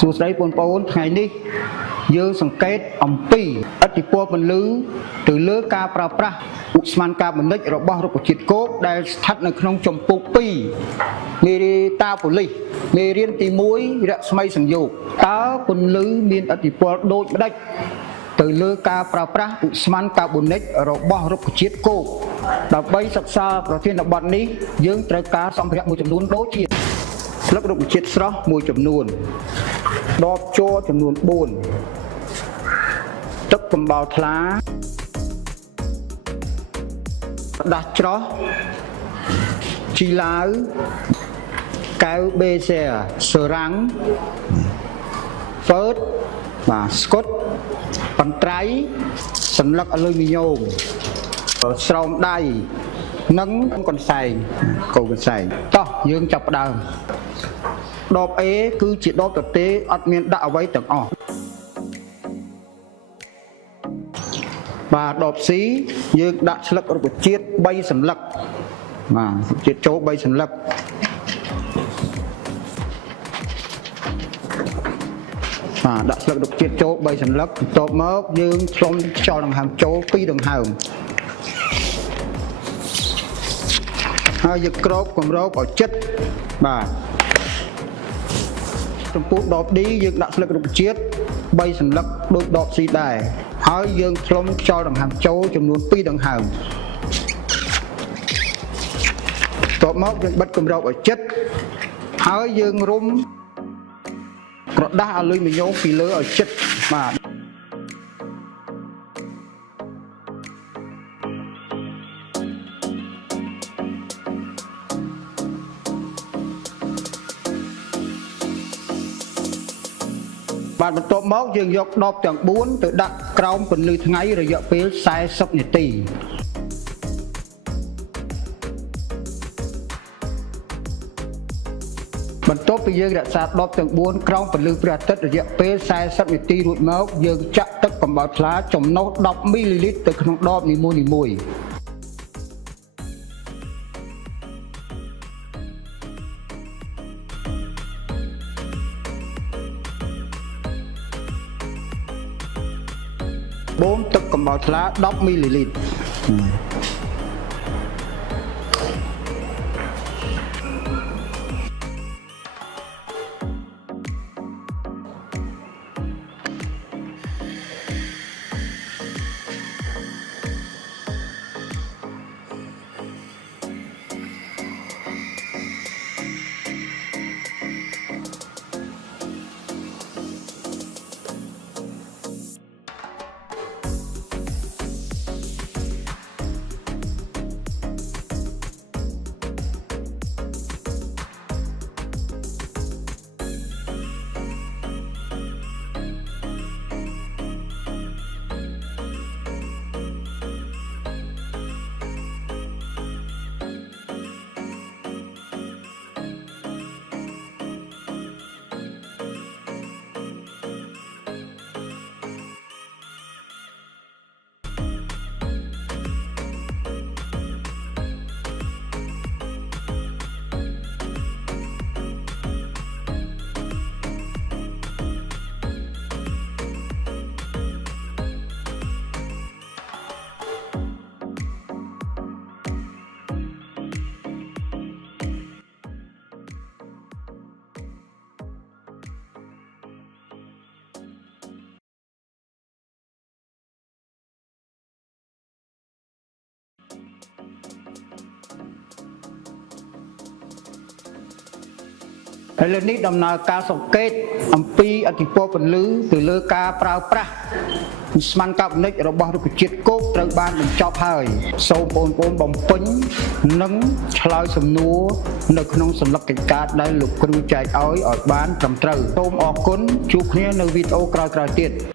សួស្តីបងប្អូនថ្ងៃនេះយើងសង្កេតអំពីឥទ្ធិពលពន្លឺទៅលើការប្រើប្រាស់ឧស្ម័នកាបូនិករបស់រុក្ខជាតិគោកដែលស្ថិតនៅក្នុងជំពូក2មេរៀនតាប៉ូលីសមេរៀនទី1រស្មីସଂយោគតើពន្លឺមានឥទ្ធិពលដូចម្ដេចទៅលើការប្រើប្រាស់ឧស្ម័នកាបូនិករបស់រុក្ខជាតិគោកដើម្បីសិក្សាប្រធានបទនេះយើងត្រូវការសម្ភារៈមួយចំនួនដូចជាស្លឹករុក្ខជាតិស្រស់មួយចំនួនដបជ័រចំនួន4ទឹកកំបោរថ្លាដាស់ច្រោះជីឡាវកែវបេសែសរាំងហ្វឺតបាទស្កុតបន្ត្រៃសន្លឹកអាលុយមីញ៉ូមស្រោមដៃនិងកន្សែងកូនកន្សែងតោះយើងចាប់ផ្ដើមដប A គឺជាដបទទេអត់មានដាក់អ្វីទាំងអស់បាទដប C យើងដាក់ស្លឹករុក្ខជាតិ3សន្លឹកបាទរុក្ខជាតិចូល3សន្លឹកបាទដាក់ស្លឹករុក្ខជាតិចូល3សន្លឹកបន្ទាប់មកយើងឆ្លុំខ្យល់ដង្ហើមចូល2ដង្ហើមហើយយើងគ្របគម្របឲ្យជិតបាទចំពោះដប D យើងដាក់ស្លឹករុក្ខជាតិ3សន្លឹកដូចដប C ដែរហើយយើងឆ្លុំខ្យល់ដង្ហើមចូលចំនួន2ដង្ហើមបន្ទាប់មកយើងបិទគម្របឲ្យជិតហើយយើងរុំក្រដាសអាលុយមីញ៉ូមពីលើឲ្យជិតបាទបន្ទាប់មកយើងយកដបទាំង4ទៅដាក់ក្រោមពន្លឺថ្ងៃរយៈពេល40នាទីបន្ទាប់ពីយើងរក្សាដបទាំង4ក្រោមពន្លឺព្រះអាទិត្យរយៈពេល40នាទីរួចមកយើងចាក់ទឹកកំបោរថ្លាចំណុះ10មីលីលីត្រទៅក្នុងដបនីមួយៗបូមទឹកកំបោរថ្លា10មីលីលីត្រឥឡូវនេះដំណើរការសង្កេតអំពីឥទ្ធិពលពន្លឺទៅលើការប្រើប្រាស់ឧស្ម័នកាបូនិករបស់រុក្ខជាតិគោកត្រូវបានបញ្ចប់ហើយសូមបងប្អូនបំពេញនិងឆ្លើយសំណួរនៅក្នុងសន្លឹកកិច្ចការដែលលោកគ្រូចែកឲ្យបានត្រឹមត្រូវសូមអរគុណជួបគ្នានៅវីដេអូក្រោយៗទៀត